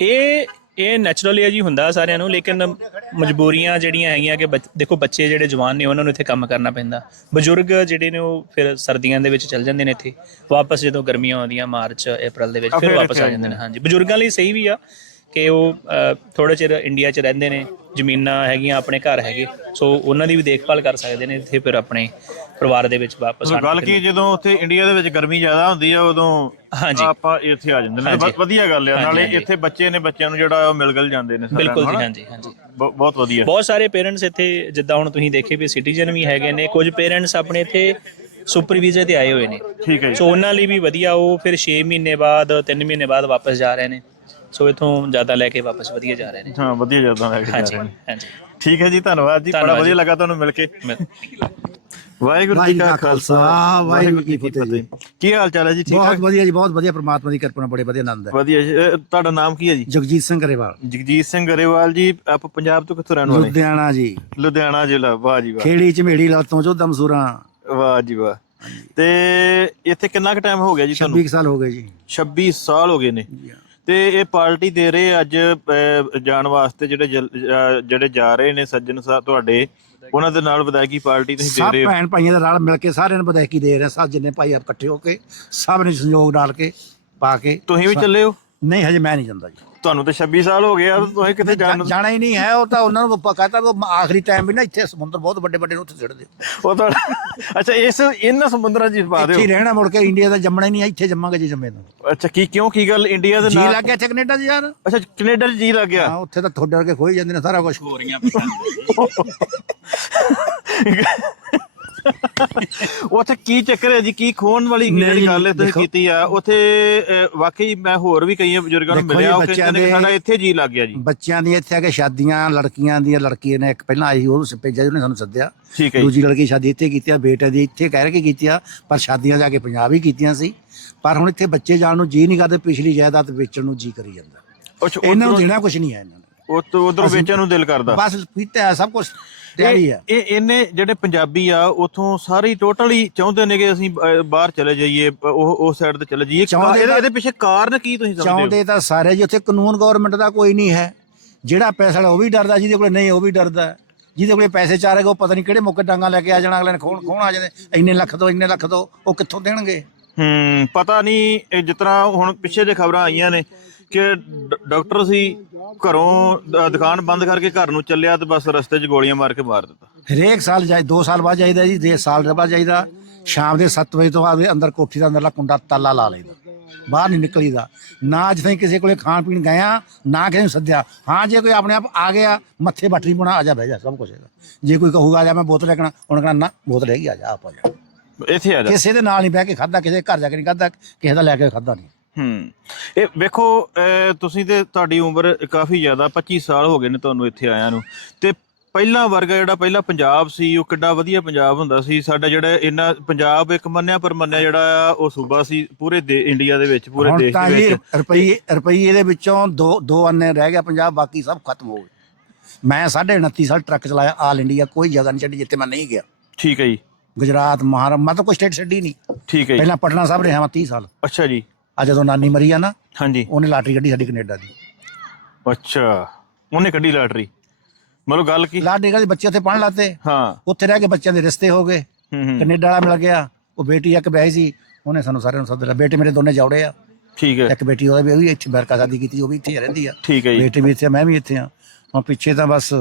ਇਹ ਇਹ ਨੈਚੁਰਲੀ ਜੀ ਹੁੰਦਾ ਸਾਰਿਆਂ ਨੂੰ ਲੇਕਿਨ ਮਜਬੂਰੀਆਂ ਜਿਹੜੀਆਂ ਹੈਗੀਆਂ ਕਿ ਬੱਚ- ਦੇਖੋ ਬੱਚੇ ਜਿਹੜੇ ਜਵਾਨ ਨੇ ਉਹਨਾਂ ਨੂੰ ਇੱਥੇ ਕੰਮ ਕਰਨਾ ਪੈਂਦਾ। ਬਜ਼ੁਰਗ ਜਿਹੜੇ ਨੇ ਉਹ ਫਿਰ ਸਰਦੀਆਂ ਦੇ ਵਿੱਚ ਚੱਲ ਜਾਂਦੇ ਨੇ ਇੱਥੇ। ਵਾਪਸ ਜਦੋਂ ਗਰਮੀਆਂ ਆਉਂਦੀਆਂ ਮਾਰਚ ਅਪ੍ਰੈਲ ਦੇ ਵਿੱਚ ਫਿਰ ਵਾਪਸ ਆ ਜਾਂਦੇ ਨੇ। ਹਾਂਜੀ। ਬਜ਼ੁਰਗਾਂ ਲਈ ਸਹੀ ਵੀ ਆ ਕਿ ਉਹ ਥੋੜੇ ਚਿਰ ਇੰਡੀਆ 'ਚ ਰਹਿੰਦੇ ਨੇ ਜ਼ਮੀਨਾਂ ਹੈਗੀਆਂ ਆਪਣੇ ਘਰ ਹੈਗੇ ਸੋ ਉਹਨਾਂ ਦੀ ਵੀ ਦੇਖਭਾਲ ਕਰ ਸਕਦੇ ਨੇ ਇੱਥੇ ਫਿਰ ਆਪਣੇ ਪਰਿਵਾਰ ਦੇ ਵਿੱਚ ਵਾਪਸ ਆਉਣ ਗੱਲ ਕੀ ਜਦੋਂ ਉੱਥੇ ਇੰਡੀਆ ਦੇ ਵਿੱਚ ਗਰਮੀ ਜ਼ਿਆਦਾ ਹੁੰਦੀ ਆ ਉਦੋਂ ਹਾਂਜੀ। ਆਪਾਂ ਇੱਥੇ ਆ ਜਾਂਦੇ ਨੇ। ਵਧੀਆ ਗੱਲ ਆ ਨਾਲੇ। ਇੱਥੇ ਬੱਚੇ ਨੇ ਬੱਚਿਆਂ ਨੂੰ ਜਿਹੜਾ ਉਹ ਮਿਲ ਗਿਲ ਜਾਂਦੇ ਨੇ ਬਿਲਕੁਲ ਜੀ? ਹਾਂਜੀ ਹਾਂਜੀ। ਬਹੁਤ ਵਧੀਆ। ਬਹੁਤ ਸਾਰੇ ਪੇਰੈਂਟਸ ਇੱਥੇ ਜਿੱਦਾਂ ਹੁਣ ਤੁਸੀਂ ਦੇਖੇ ਵੀ ਸਿਟੀਜ਼ਨ ਵੀ ਹੈਗੇ ਨੇ ਕੁਝ ਪੇਰੈਂਟਸ ਆਪਣੇ ਇੱਥੇ ਸੁਪਰ ਵੀਜ਼ੇ ਤੇ ਆਏ ਹੋਏ ਨੇ। ਠੀਕ ਹੈ ਜੀ। ਸੋ ਉਹਨਾਂ ਲਈ ਵੀ ਵਧੀਆ ਉਹ ਫਿਰ 6 ਮਹੀਨੇ ਬਾਅਦ 3 ਮਹੀਨੇ ਬਾਅਦ ਵਾਪਸ ਜਾ ਰਹੇ ਨੇ। ਸੋ ਇਥੋਂ ਜ਼ਿਆਦਾ ਲੈ ਕੇ ਵਾਪਸ ਵਧੀਆ ਜਾ ਰਹੇ ਨੇ। ਹਾਂ ਵਧੀਆ ਜ਼ਿਆਦਾ ਲੱਗ ਰਿਹਾ ਹਾਂਜੀ ਹਾਂਜੀ। ਠੀਕ ਹੈ ਜੀ ਧੰਨਵਾਦ ਜੀ। ਬੜਾ ਧੰਨਵਾਦ ਵਧੀਆ ਜੀ। ਲੱਗਾ ਤੁਹਾਨੂੰ ਮਿਲ ਕੇ। ਵਾਹਿਗੁਰੂ ਜੀ ਕਾ ਖਾਲਸਾ ਵਾਹਿਗੁਰੂ ਜੀ ਕੀ ਫਤਿਹ ਕੀ ਹਾਲ ਚਾਲ ਹੈ ਜੀ? ਠੀਕ ਬਹੁਤ ਠਾਕ? ਵਧੀਆ ਜੀ ਬਹੁਤ ਵਧੀਆ ਪ੍ਰਮਾਤਮਾ ਦੀ ਕਿਰਪਾ ਨਾਲ ਬੜੇ ਵਧੀਆ ਆਨੰਦ ਹੈ। ਵਧੀਆ ਜੀ। ਅਹ, ਤੁਹਾਡਾ ਨਾਮ ਕੀ ਹੈ ਜੀ? ਜਗਜੀਤ ਸਿੰਘ ਗਰੇਵਾਲ। ਜਗਜੀਤ ਸਿੰਘ ਗਰੇਵਾਲ ਜੀ ਆਪ ਪੰਜਾਬ ਤੋਂ ਕਿੱਥੋਂ ਰਹਿਣ ਵਾਲੇ? ਲੁਧਿਆਣਾ ਜੀ। ਲੁਧਿਆਣਾ ਜ਼ਿਲ੍ਹਾ ਵਾਹ ਜੀ ਵਾਹ। ਖੇੜੀ ਝਮੇੜੀ ਲਾਤੋਂ ਚੋਦਾ ਮਸੂਰਾਂ ਵਾਹ ਜੀ ਵਾਹ। ਤੇ ਇੱਥੇ ਕਿੰਨਾ ਕੁ ਟਾਈਮ ਹੋ ਗਿਆ ਜੀ 26 ਤੁਹਾਨੂੰ ਕੁ ਸਾਲ ਹੋ ਗਏ ਜੀ। 26 ਸਾਲ ਹੋ ਗਏ ਨੇ। ਤੇ ਇਹ ਪਾਰਟੀ ਦੇ ਰਹੇ ਅੱਜ ਜਾਣ ਵਾਸਤੇ ਜਿਹੜੇ ਜਿਹੜੇ ਜਾ ਰਹੇ ਨੇ ਸੱਜਣ ਸਾਹਿਬ ਤੁਹਾਡੇ ਉਹਨਾਂ ਦੇ ਨਾਲ ਵਿਦਾਇਗੀ ਪਾਰਟੀ ਤੁਸੀਂ ਦੇ ਸਭ ਰਹੇ ਹੋ। ਭੈਣ ਭਾਈਆਂ ਦੇ ਨਾਲ ਮਿਲ ਕੇ ਸਾਰਿਆਂ ਨੂੰ ਵਧਾਈ ਦੇ ਰਹੇ ਸਭ ਜਿੰਨੇ ਭਾਈ ਆਪ ਇਕੱਠੇ ਹੋ ਕੇ ਸਭ ਨੇ ਸੰਯੋਗ ਡਾਲ ਕੇ ਪਾ ਕੇ ਤੁਸੀਂ ਵੀ ਚੱਲੇ ਹੋ? ਨਹੀਂ ਹਜੇ ਮੈਂ ਨਹੀਂ ਜਾਂਦਾ ਜੀ। ਤੁਹਾਨੂੰ ਤੇ 26 ਸਾਲ ਹੋ ਗਏ ਆ ਤੁਸੀਂ ਕਿੱਥੇ ਜਾਣ ਜਾਣਾ ਹੀ ਨਹੀਂ ਹੈ ਉਹ ਤਾਂ ਉਹਨਾਂ ਨੂੰ ਆਪਾਂ ਕਹਤਾ ਉਹ ਆਖਰੀ ਟਾਈਮ ਵੀ ਨਾ ਇੱਥੇ ਸਮੁੰਦਰ ਬਹੁਤ ਵੱਡੇ ਵੱਡੇ ਨੇ ਉੱਥੇ ਛੱਡ ਦਿਓ। ਉਹ ਤਾਂ ਅੱਛਾ ਇਸ ਇਹਨਾਂ ਸਮੁੰਦਰਾਂ 'ਚ ਪਾ ਇੱਥੇ ਹੀ ਦਿਓ। ਰਹਿਣਾ ਮੁੜ ਕੇ ਇੰਡੀਆ ਦਾ ਜੰਮਣਾ ਹੀ ਨਹੀਂ ਹੈ, ਇੱਥੇ ਜੰਮਾਂਗੇ ਜੇ ਜੰਮੇ ਤਾਂ। ਅੱਛਾ ਕੀ ਕਿਉਂ ਕੀ ਗੱਲ ਇੰਡੀਆ ਦੇ ਜੀ ਨਾਲ? ਲੱਗ ਗਿਆ ਇੱਥੇ ਕੈਨੇਡਾ 'ਚ ਯਾਰ। ਅੱਛਾ ਕੈਨੇਡਾ 'ਚ ਜੀ ਲੱਗ ਗਿਆ। ਹਾਂ ਉੱਥੇ ਤਾਂ ਤੁਹਾਡੇ ਵਰਗੇ ਖੋਈ ਜਾਂਦੇ ਨੇ ਸਾਰਾ ਕੁਝ ਉੱਥੇ ਕੀ ਚੱਕਰ ਹੈ ਜੀ? ਕੀ ਖੋਣ ਵਾਲੀ ਜਿਹੜੀ ਗੱਲ ਹੈ ਤੁਸੀਂ। ਕੀਤੀ ਆ ਉੱਥੇ ਅਹ, ਵਾਕਈ ਮੈਂ ਹੋਰ ਵੀ ਕਈ ਬਜ਼ੁਰਗਾਂ ਨੂੰ ਦੇਖੋ ਮਿਲਿਆ ਉਹ ਕਹਿੰਦੇ ਨੇ ਬੱਚਿਆਂ ਸਾਡਾ ਦੇ- ਇੱਥੇ ਜੀ ਲੱਗ ਗਿਆ ਜੀ। ਬੱਚਿਆਂ ਦੀਆਂ ਇੱਥੇ ਆ ਕੇ ਸ਼ਾਦੀਆਂ ਲੜਕੀਆਂ ਦੀਆਂ ਲੜਕੀ ਨੇ ਇੱਕ ਪਹਿਲਾਂ ਆਈ ਉਹਨੂੰ ਭੇਜਿਆ ਉਹਨੇ ਸਾਨੂੰ ਸੱਦਿਆ। ਠੀਕ ਹੈ ਜੀ। ਦੂਜੀ ਲੜਕੀ ਸ਼ਾਦੀ ਇੱਥੇ ਕੀਤੀ ਆ ਬੇਟੇ ਦੀ ਇੱਥੇ ਕਹਿ ਕਿ ਕੀਤੀ ਆ ਪਰ ਸ਼ਾਦੀਆਂ ਜਾ ਕੇ ਪੰਜਾਬ ਹੀ ਕੀਤੀਆਂ ਸੀ। ਪਰ ਹੁਣ ਇੱਥੇ ਬੱਚੇ ਜਾਣ ਨੂੰ ਜੀ ਨਹੀਂ ਕਰਦੇ ਪਿਛਲੀ ਜਾਇਦਾਦ ਵੇਚਣ ਨੂੰ ਜੀ ਕਰੀ ਜਾਂਦਾ। ਅੱਛਾ ਇਹਨਾਂ ਨੂੰ ਦੇਣਾ ਕੁਝ ਨਹੀਂ ਹੈ ਇਹਨਾਂ ਨੇ। ਉਧਰੋਂ ਵੇਚਣ ਨੂੰ ਦਿਲ ਕਰਦਾ। ਬਸ ਪੀਤਾ ਹੈ ਸਭ ਕੁਝ ਤਿਆਰੀ ਹੈ। ਇਹ ਇਹਨੇ ਜਿਹੜੇ ਪੰਜਾਬੀ ਆ ਉਥੋਂ ਸਾਰੇ ਟੋਟਲੀ ਚਾਹੁੰਦੇ ਨੇ ਕਿ ਅਸੀਂ ਅਹ, ਬਾਹਰ ਚਲੇ ਜਾਈਏ ਉਹ ਉਸ ਸਾਈਡ ਤੇ ਚਲੇ ਜਾਈਏ। ਚਾਹੁੰਦੇ ਇਹਦੇ ਤਾਂ- ਇਹਦੇ ਪਿੱਛੇ ਕਾਰਨ ਕੀ ਤੁਸੀਂ ਸਮਝਦੇ ਹੋ? ਚਾਹੁੰਦੇ ਤਾਂ ਸਾਰੇ ਜੀ ਉੱਥੇ ਕਾਨੂੰਨ ਗਵਰਨਮੈਂਟ ਦਾ ਕੋਈ ਨਹੀਂ ਹੈ। ਜਿਹੜਾ ਪੈਸਾ ਵਾਲਾ ਉਹ ਵੀ ਡਰਦਾ ਜਿਹਦੇ ਕੋਲ ਨਹੀਂ ਉਹ ਵੀ ਡਰਦਾ। ਜਿਹਦੇ ਕੋਲੇ ਪੈਸੇ ਚਾਰੇਗਾ ਉਹ ਪਤਾ ਨਹੀਂ ਕਿਹੜੇ ਮੌਕੇ ਡਾਂਗਾ ਲੈ ਕੇ ਆ ਜਾਣਾ ਅਗਲੇ ਨੇ ਖੋਣ ਖੋਣ ਆ ਜਾਂਦੇ ਇੰਨੇ ਲੱਖ ਦੋ ਇੰਨੇ ਲੱਖ ਦੋ ਉਹ ਕਿੱਥੋਂ ਦੇਣਗੇ? ਹੂੰ, ਪਤਾ ਨਹੀਂ ਇਹ ਜਿਸ ਤਰ੍ਹਾਂ ਹੁਣ ਪਿੱਛੇ ਜੇ ਖਬਰਾਂ ਆਈਆਂ ਨੇ ਕਿ ਡ- ਡਾਕਟਰ ਸੀ ਘਰੋਂ ਦ- ਦੁਕਾਨ ਬੰਦ ਕਰਕੇ ਘਰ ਨੂੰ ਚੱਲਿਆ ਤੇ ਬਸ ਰਸਤੇ 'ਚ ਗੋਲੀਆਂ ਮਾਰ ਕੇ ਮਾਰ ਦਿੱਤਾ। ਹਰੇਕ ਸਾਲ ਜਾਈ 2 ਸਾਲ ਬਾਅਦ ਜਾਈਦਾ ਜੀ ਦੇ ਸਾਲ ਦੇ ਬਾਅਦ ਜਾਈਦਾ। ਸ਼ਾਮ ਦੇ 7 ਵਜੇ ਤੋਂ ਬਾਅਦ ਅੰਦਰ ਕੋਠੀ ਦਾ ਅੰਦਰਲਾ ਕੁੰਡਾ ਤਾਲਾ ਲਾ ਲਈਦਾ। ਬਾਹਰ ਨਹੀਂ ਨਿਕਲੀਦਾ। ਨਾ ਜਿੱਥੇ ਕਿਸੇ ਕੋਲੇ ਖਾਣ ਪੀਣ ਗਿਆ ਨਾ ਕਿਸੇ ਨੂੰ ਸੱਦਿਆ। ਹਾਂ, ਜੇ ਕੋਈ ਆਪਣੇ ਆਪ ਆ ਗਿਆ, ਮੱਥੇ ਬੱਟਰੀ ਬਣਾ ਆ ਜਾ, ਬਹਿ ਜਾ, ਸਭ ਕੁਝ ਹੈਗਾ। ਜੇ ਕੋਈ ਕਹੂਗਾ, ਆ ਜਾ, ਮੈਂ ਬੋਤਲ ਲੈ ਲੈਣਾ ਉਹਨੇ ਕਹਿਣਾ, ਨਾ, ਬੋਤਲ ਹੈਗੀ, ਆ ਜਾ, ਆਪ ਆ ਜਾ। ਇੱਥੇ ਆ ਜਾ। ਕਿਸੇ ਦੇ ਨਾਲ ਨਹੀਂ ਬਹਿ ਕੇ ਖਾਦਾ ਕਿਸੇ ਘਰ ਜਾ ਕੇ ਨਹੀਂ ਖਾਦਾ ਕਿਸੇ ਦਾ ਲੈ ਕੇ ਖਾਦਾ ਨਹੀਂ। ਹੂੰ। ਇਹ ਵੇਖੋ ਅਹ ਤੁਸੀਂ ਤੇ ਤੁਹਾਡੀ ਉਮਰ ਕਾਫੀ ਜ਼ਿਆਦਾ 25 ਸਾਲ ਹੋ ਗਏ ਨੇ ਤੁਹਾਨੂੰ ਇੱਥੇ ਆਇਆਂ ਨੂੰ। ਤੇ ਪਹਿਲਾ ਵਰਗਾ ਜਿਹੜਾ ਪਹਿਲਾ ਪੰਜਾਬ ਸੀ ਉਹ ਕਿੱਡਾ ਵਧੀਆ ਪੰਜਾਬ ਹੁੰਦਾ ਸੀ। ਸਾਡਾ ਜਿਹੜਾ ਇਹਨਾਂ ਪੰਜਾਬ ਇੱਕ ਮੰਨਿਆ ਪਰ ਮੰਨਿਆ ਜਿਹੜਾ ਆ ਉਹ ਸੂਬਾ ਸੀ ਪੂਰੇ ਦੇ ਇੰਡੀਆ ਦੇ ਵਿੱਚ ਪੂਰੇ ਹੁਣ ਦੇਸ਼ ਤਾਂ ਦੇ ਜੀ ਵਿੱਚ। ਰੁਪਈਏ ਰੁਪਈਏ ਦੇ ਵਿੱਚੋਂ ਦੋ ਦੋ ਅੰਨੇ ਰਹਿ ਗਿਆ ਪੰਜਾਬ ਬਾਕੀ ਸਭ ਖਤਮ ਹੋ ਗਏ। ਮੈਂ 29.5 ਸਾਲ ਟਰੱਕ ਚਲਾਇਆ ਆਲ ਇੰਡੀਆ ਕੋਈ ਜਗ੍ਹਾ ਨਹੀਂ ਛੱਡੀ ਜਿੱਥੇ ਮੈਂ ਨਹੀਂ ਗਿਆ। ਠੀਕ ਹੈ ਜੀ। ਗੁਜਰਾਤ ਮਹਾਰਾਸ਼ਟਰ ਮੈਂ ਤਾਂ ਕੋਈ ਸਟੇਟ ਛੱਡੀ ਨਹੀਂ। ਠੀਕ ਹੈ ਜੀ। ਪਹਿਲਾਂ ਪਟਨਾ ਸਾਹਿਬ ਰਿਹਾ ਮੈਂ 30 ਸਾਲ। ਅੱਛਾ ਜੀ। ਆ ਜਦੋਂ ਨਾਨੀ ਮਰੀ ਆ ਨਾ ਹਾਂਜੀ। ਉਹਨੇ ਲਾਟਰੀ ਕੱਢੀ ਸਾਡੀ ਕੈਨੇਡਾ ਦੀ। ਅੱਛਾ। ਉਹਨੇ ਕੱਢੀ ਲਾਟਰੀ। ਮਤਲਬ ਗੱਲ ਕੀ? ਲਾਟਰੀ ਕੱਢੀ ਬੱਚੇ ਉੱਥੇ ਪੜ੍ਹਨ ਲਾਤੇ ਹਾਂ। ਉੱਥੇ ਰਹਿ ਕੇ ਬੱਚਿਆਂ ਦੇ ਰਿਸ਼ਤੇ ਹੋ ਗਏ। ਹੂੰ ਹੂੰ। ਕੈਨੇਡਾ ਵਾਲਾ ਮਿਲ ਗਿਆ। ਉਹ ਬੇਟੀ ਇੱਕ ਵਿਆਹੀ ਸੀ। ਉਹਨੇ ਸਾਨੂੰ ਸਾਰਿਆਂ ਨੂੰ ਸੱਦ ਲਿਆ। ਬੇਟੇ ਮੇਰੇ ਦੋਨੇ ਜੌੜੇ ਆ। ਠੀਕ ਹੈ। ਇੱਕ ਬੇਟੀ ਉਹਦਾ ਵੀ ਉਹ ਵੀ ਇੱਥੇ ਅਮਰੀਕਾ ਸ਼ਾਦੀ ਕੀਤੀ ਉਹ ਵੀ ਇੱਥੇ ਰਹਿੰਦੀ ਆ। ਠੀਕ ਹੈ ਜੀ। ਬੇਟੇ ਵੀ ਇੱਥੇ ਆ, ਮੈਂ ਵੀ ਇੱਥੇ ਆ। ਹੁਣ ਪਿੱਛੇ ਤਾਂ ਬਸ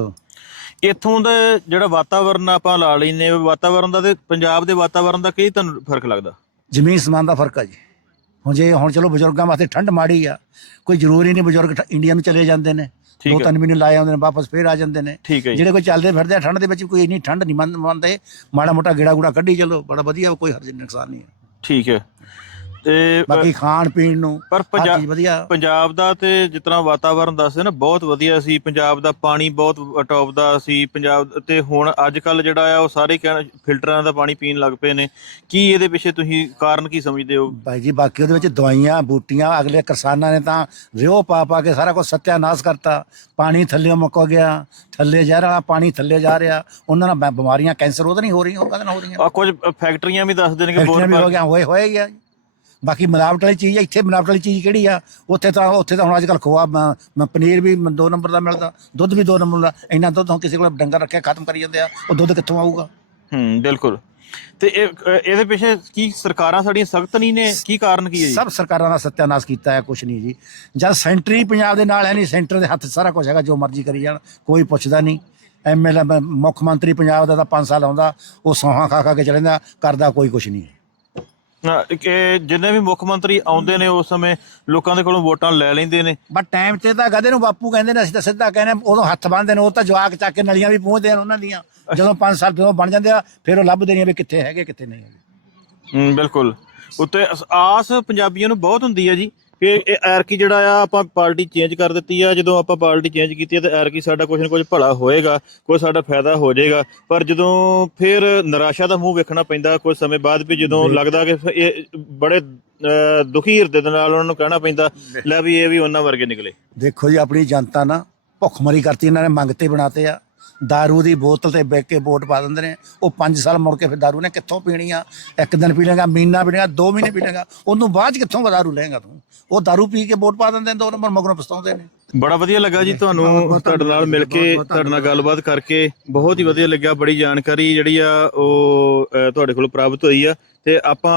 ਇੱਥੋਂ ਦਾ ਜਿਹੜਾ ਵਾਤਾਵਰਨ ਆਪਾਂ ਲਾ ਲੈਨੇ ਵਾਤਾਵਰਨ ਦਾ ਤੇ ਪੰਜਾਬ ਦੇ ਵਾਤਾਵਰਨ ਦਾ ਕੀ ਤੁਹਾਨੂੰ ਫ਼ਰਕ ਲੱਗਦਾ? ਜ਼ਮੀਨ ਸਮਾਨ ਦਾ ਫ਼ਰਕ ਆ ਜੀ। ਹੁਣ ਜੇ ਹੁਣ ਚਲੋ ਬਜ਼ੁਰਗਾਂ ਵਾਸਤੇ ਠੰਡ ਮਾੜੀ ਆ ਕੋਈ ਜ਼ਰੂਰੀ ਨਹੀਂ ਬਜ਼ੁਰਗ ਇੰਡੀਆ ਨੂੰ ਚਲੇ ਜਾਂਦੇ ਨੇ। ਦੋ। ਤਿੰਨ ਮਹੀਨੇ ਲਾਏ ਆਉਂਦੇ ਨੇ ਵਾਪਸ ਫੇਰ ਆ ਜਾਂਦੇ ਨੇ। ਜਿਹੜੇ ਕੋਈ ਚੱਲਦੇ ਫਿਰਦੇ ਆ ਠੰਡ ਦੇ ਵਿੱਚ ਕੋਈ ਇੰਨੀ ਠੰਡ ਨਹੀਂ ਮੰਨ- ਮੰਨਦੇ। ਮਾੜਾ ਮੋਟਾ ਗੇੜਾ ਗੂੜਾ ਕੱਢੀ ਚਲੋ ਬੜਾ ਵਧੀਆ ਕੋਈ ਹਰਜ ਨੁਕਸਾਨ ਨਹੀਂ ਹੈ ਠੀਕ ਹੈ ਤੇ ਬਾਕੀ ਖਾਣ ਪੀਣ ਨੂੰ ਪਰ ਹਰ ਵਧੀਆ। ਪੰਜਾਬ ਦਾ ਤੇ ਤਰ੍ਹਾਂ ਵਾਤਾਵਰਨ ਦੱਸਦੇ ਨਾ ਬਹੁਤ ਵਧੀਆ ਸੀ। ਪੰਜਾਬ ਦਾ ਪਾਣੀ ਬਹੁਤ ਟੌਪ ਦਾ ਸੀ। ਪੰਜਾਬ ਤੇ ਹੁਣ ਅੱਜ ਕੱਲ ਜਿਹੜਾ ਆ ਉਹ ਸਾਰੇ ਕਹਿਣ ਫਿਲਟਰਾਂ ਦਾ ਪਾਣੀ ਪੀਣ ਲੱਗ ਪਏ ਨੇ। ਕੀ ਇਹਦੇ ਪਿੱਛੇ ਤੁਸੀਂ ਕਾਰਨ ਕੀ ਸਮਝਦੇ ਹੋ? ਬਾਈ ਜੀ ਬਾਕੀ ਉਹਦੇ ਵਿੱਚ ਦਵਾਈਆਂ ਬੂਟੀਆਂ ਅਗਲੇ ਕਿਸਾਨਾਂ ਨੇ ਤਾਂ ਰਿਓ ਪਾ ਪਾ ਕੇ ਸਾਰਾ ਕੁਝ ਸੱਤਿਆਨਾਸ਼ ਕਰਤਾ। ਪਾਣੀ ਥੱਲੇ ਮੁੱਕ ਗਿਆ। ਥੱਲੇ ਜ਼ਹਿਰ ਵਾਲਾ ਪਾਣੀ ਥੱਲੇ ਜਾ ਰਿਹਾ। ਉਹਨਾਂ ਨਾਲ ਬਿਮਾਰੀਆਂ ਕੈਂਸਰ ਉਹਦੇ ਨਹੀਂ ਹੋ ਰਹੀਆਂ ਉਹ ਕਦੇ ਨਾ ਹੋ ਰਹੀਆਂ। ਆ ਕੁਝ ਫੈਕਟਰੀਆਂ ਵੀ ਦੱਸਦੇ ਨੇ ਕਿ ਫੈਕਟਰੀਆਂ ਵੀ ਬੋਰ ਹੋ ਗਿਆ ਹੋਏ ਹੋਏ ਹੀ ਆ। ਬਾਕੀ ਮਿਲਾਵਟ ਵਾਲੀ ਚੀਜ਼ ਆ, ਇੱਥੇ ਮਿਲਾਵਟ ਵਾਲੀ ਚੀਜ਼ ਕਿਹੜੀ ਆ? ਉੱਥੇ ਤਾਂ ਉੱਥੇ ਤਾਂ ਹੁਣ ਅੱਜ ਕੱਲ ਖੋਆ ਮ- ਮ- ਪਨੀਰ ਵੀ ਮ- ਦੋ ਨੰਬਰ ਦਾ ਮਿਲਦਾ ਦੁੱਧ ਵੀ ਦੋ ਨੰਬਰ ਦਾ ਇੰਨਾ ਦੁੱਧ ਹੁਣ ਕਿਸੇ ਕੋਲ ਡੰਗਰ ਰੱਖਿਆ ਖਤਮ ਕਰੀ ਜਾਂਦੇ ਆ ਉਹ ਦੁੱਧ ਕਿੱਥੋਂ ਆਊਗਾ? ਹੂੰ ਬਿਲਕੁਲ। ਤੇ ਇਹ ਅ, ਇਹਦੇ ਪਿੱਛੇ ਕੀ ਸਰਕਾਰਾਂ ਸਾਡੀਆਂ ਸਖਤ ਨਹੀਂ ਨੇ? ਕੀ ਕਾਰਨ ਕੀ ਹੈ ਜੀ? ਸਭ ਸਰਕਾਰਾਂ ਦਾ ਸੱਤਿਆਨਾਸ਼ ਕੀਤਾ ਹੈ ਕੁਛ ਨਹੀਂ ਜੀ। ਜਦ ਸੈਂਟਰੀ ਪੰਜਾਬ ਦੇ ਨਾਲ ਹੈ ਨਹੀਂ ਸੈਂਟਰ ਦੇ ਹੱਥ ਸਾਰਾ ਕੁਝ ਹੈਗਾ ਜੋ ਮਰਜ਼ੀ ਕਰੀ ਜਾਣ ਕੋਈ ਪੁੱਛਦਾ ਨਹੀਂ। ਐਮਐਲਏ ਮੁੱਖ ਮੰਤਰੀ ਪੰਜਾਬ ਦਾ ਤਾਂ 5 ਸਾਲ ਆਉਂਦਾ ਉਹ ਸੌਹਾਂ ਖਾ ਖਾ ਕੇ ਚਲੇ ਜਾਂਦਾ ਕਰਦਾ ਕੋਈ ਕੁਛ ਨਹੀਂ। ਕਿ ਜਿੰਨੇ ਵੀ ਮੁੱਖ ਮੰਤਰੀ ਆਉਂਦੇ ਨੇ ਉਸ ਸਮੇਂ ਲੋਕਾਂ ਦੇ ਕੋਲੋਂ ਵੋਟਾਂ ਲੈ ਲੈਂਦੇ ਨੇ। ਬਟ ਟਾਈਮ ਤੇ ਤਾਂ ਗਧੇ ਨੂੰ ਬਾਪੂ ਕਹਿੰਦੇ ਨੇ ਅਸੀਂ ਤਾਂ ਸਿੱਧਾ ਕਹਿੰਦੇ ਉਦੋਂ ਹੱਥ ਬੰਨਦੇ ਨੇ ਉਹ ਤਾਂ ਜਵਾਕ ਚੱਕ ਕੇ ਨਲੀਆਂ ਵੀ ਪਹੁੰਚਦੇ ਨੇ ਉਹਨਾਂ ਦੀਆਂ। ਜਦੋਂ 5 ਸਾਲ ਜਦੋਂ ਬਣ ਜਾਂਦੇ ਆ ਫਿਰ ਉਹ ਲੱਭਦੇ ਨਹੀਂ ਵੀ ਕਿੱਥੇ ਹੈਗੇ ਕਿੱਥੇ ਨਹੀਂ ਹੈਗੇ। ਹੂੰ ਬਿਲਕੁਲ। ਉੱਤੇ ਆਸ ਪੰਜਾਬੀਆਂ ਨੂੰ ਬਹੁਤ ਹੁੰਦੀ ਹੈ ਜੀ। ਕਿ ਇਹ ਐਰਕੀ ਜਿਹੜਾ ਆ ਆਪਾਂ ਪਾਰਟੀ ਚੇਂਜ ਕਰ ਦਿੱਤੀ ਆ ਜਦੋਂ ਆਪਾਂ ਪਾਰਟੀ ਚੇਂਜ ਕੀਤੀ ਹੈ ਤੇ ਐਰਕੀ ਸਾਡਾ ਕੁਝ ਨਾ ਕੁਝ ਭਲਾ ਹੋਏਗਾ ਕੋਈ ਸਾਡਾ ਫਾਇਦਾ ਹੋ ਜਾਏਗਾ। ਪਰ ਜਦੋਂ ਫਿਰ ਨਿਰਾਸ਼ਾ ਦਾ ਮੂੰਹ ਵੇਖਣਾ ਪੈਂਦਾ ਕੁਝ ਸਮੇਂ ਬਾਅਦ ਵੀ ਜਦੋਂ ਲੱਗਦਾ ਕਿ ਇਹ ਬੜੇ ਦੁਖੀ ਹਿਰਦੇ ਦੇ ਨਾਲ ਉਹਨਾਂ ਨੂੰ ਕਹਿਣਾ ਪੈਂਦਾ ਲੈ ਵੀ ਇਹ ਵੀ ਉਹਨਾਂ ਵਰਗੇ ਨਿਕਲੇ। ਦੇਖੋ ਜੀ ਆਪਣੀ ਜਨਤਾ ਨਾ ਭੁੱਖਮਰੀ ਕਰਤੀ ਇਹਨਾਂ ਨੇ ਮੰਗਤੇ ਬਣਾਤੇ ਆ। दारू ਦੀ ਬੋਤਲ ਤੇ ਬੈਕ ਕੇ ਵੋਟ ਪਾ ਦਿੰਦੇ ਨੇ ਉਹ 5 ਸਾਲ ਮੁੜ ਕੇ ਫਿਰ दारू ਨੇ ਕਿੱਥੋਂ ਪੀਣੀ ਆ ਇੱਕ ਦਿਨ ਪੀ ਲੇਗਾ ਮਹੀਨਾ ਪੀ ਲੇਗਾ 2 ਮਹੀਨੇ ਪੀ ਲੇਗਾ ਉਹਨੂੰ ਬਾਅਦ 'ਚ ਕਿੱਥੋਂ दारू ਲਏਗਾ ਤੂੰ ਉਹ दारू ਪੀ ਕੇ ਵੋਟ ਪਾ ਦਿੰਦੇ ਨੇ ਦੋ ਨੰਬਰ ਮਗਰੋਂ ਪਛਤਾਉਂਦੇ ਨੇ ਬੜਾ ਵਧੀਆ ਲੱਗਾ ਜੀ ਤੁਹਾਨੂੰ ਤੁਹਾਡੇ ਨਾਲ ਮਿਲ ਕੇ ਤੁਹਾਡੇ ਨਾਲ ਗੱਲਬਾਤ ਕਰਕੇ ਬਹੁਤ ਹੀ ਵਧੀਆ ਲੱਗਿਆ ਬੜੀ ਜਾਣਕਾਰੀ ਜਿਹੜੀ ਆ ਉਹ ਤੁਹਾਡੇ ਕੋਲੋਂ ਪ੍ਰਾਪਤ ਹੋਈ ਆ। ਤੇ ਆਪਾਂ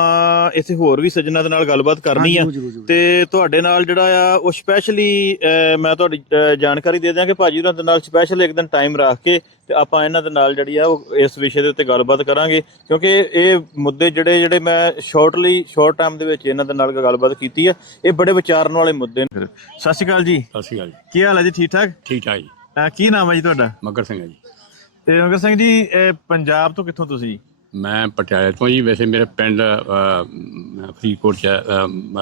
ਇੱਥੇ ਹੋਰ ਵੀ ਸੱਜਣਾ ਦੇ ਨਾਲ ਗੱਲਬਾਤ ਕਰਨੀ ਆ। ਤੇ ਤੁਹਾਡੇ ਨਾਲ ਜਿਹੜਾ ਆ ਉਹ ਸਪੈਸ਼ਲੀ ਮੈਂ ਤੁਹਾਡੀ ਜਾਣਕਾਰੀ ਦੇ ਦਿਆਂ ਕਿ ਭਾਜੀ ਉਹਨਾਂ ਦੇ ਨਾਲ ਸਪੈਸ਼ਲ ਇੱਕ ਦਿਨ ਟਾਈਮ ਰੱਖ ਕੇ ਤੇ ਆਪਾਂ ਇਹਨਾਂ ਦੇ ਨਾਲ ਜਿਹੜੀ ਆ ਉਹ ਇਸ ਵਿਸ਼ੇ ਦੇ ਉੱਤੇ ਗੱਲਬਾਤ ਕਰਾਂਗੇ ਕਿਉਂਕਿ ਇਹ ਮੁੱਦੇ ਜਿਹੜੇ ਜਿਹੜੇ ਮੈਂ ਸ਼ਾਰਟਲੀ ਸ਼ਾਰਟ ਟਾਈਮ ਦੇ ਵਿੱਚ ਇਹਨਾਂ ਦੇ ਨਾਲ ਗੱਲਬਾਤ ਕੀਤੀ ਆ ਇਹ ਬੜੇ ਵਿਚਾਰਨ ਵਾਲੇ ਮੁੱਦੇ ਨੇ। ਸਤਿ ਸ਼੍ਰੀ ਅਕਾਲ ਜੀ। ਸਤਿ ਸ਼੍ਰੀ ਅਕਾਲ ਜੀ। ਕੀ ਹਾਲ ਹੈ ਜੀ ਠੀਕ ਠਾਕ? ਠੀਕ ਠਾਕ ਜੀ। ਅਹ ਕੀ ਨਾਮ ਹੈ ਜੀ ਤੁਹਾਡਾ? ਮੱਗਰ ਸਿੰਘ ਹੈ ਜੀ। ਤੇ ਮਗਰ ਸਿੰਘ ਜੀ ਇਹ ਪੰਜਾਬ ਤੋਂ ਕਿੱਥੋਂ ਤੁਸੀਂ? ਮੈਂ ਪਟਿਆਲੇ ਤੋਂ ਜੀ ਵੈਸੇ ਮੇਰੇ ਪਿੰਡ ਅਹ, ਫਰੀਦਕੋਟ ਚ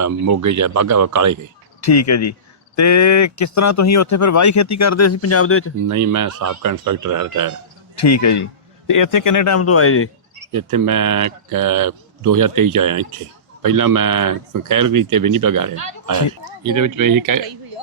ਮੋਗੇ ਚ ਬਾਗਾ ਕਾਲੇ ਗਏ ਠੀਕ ਹੈ ਜੀ। ਤੇ ਕਿਸ ਤਰ੍ਹਾਂ ਤੁਸੀਂ ਉੱਥੇ ਫਿਰ ਵਾਹੀ ਖੇਤੀ ਕਰਦੇ ਸੀ ਪੰਜਾਬ ਦੇ ਵਿੱਚ? ਨਹੀਂ ਮੈਂ ਸਾਬਕਾ ਇੰਸਪੈਕਟਰ ਹੈ ਰਿਟਾਇਰ। ਠੀਕ ਹੈ ਜੀ। ਤੇ ਇੱਥੇ ਕਿੰਨੇ ਟਾਈਮ ਤੋਂ ਆਏ ਜੀ? ਇੱਥੇ ਮੈਂ ਅਹ, 2023 ਚ ਆਇਆ ਇੱਥੇ। ਪਹਿਲਾਂ ਮੈਂ ਕੈਲਗਰੀ ਤੇ ਵਿਨੀਪੈਗ ਆ ਰਿਹਾ ਆਇਆ। ਇਹਦੇ ਵਿੱਚ ਮੈਂ ਇਹ ਕਹਿ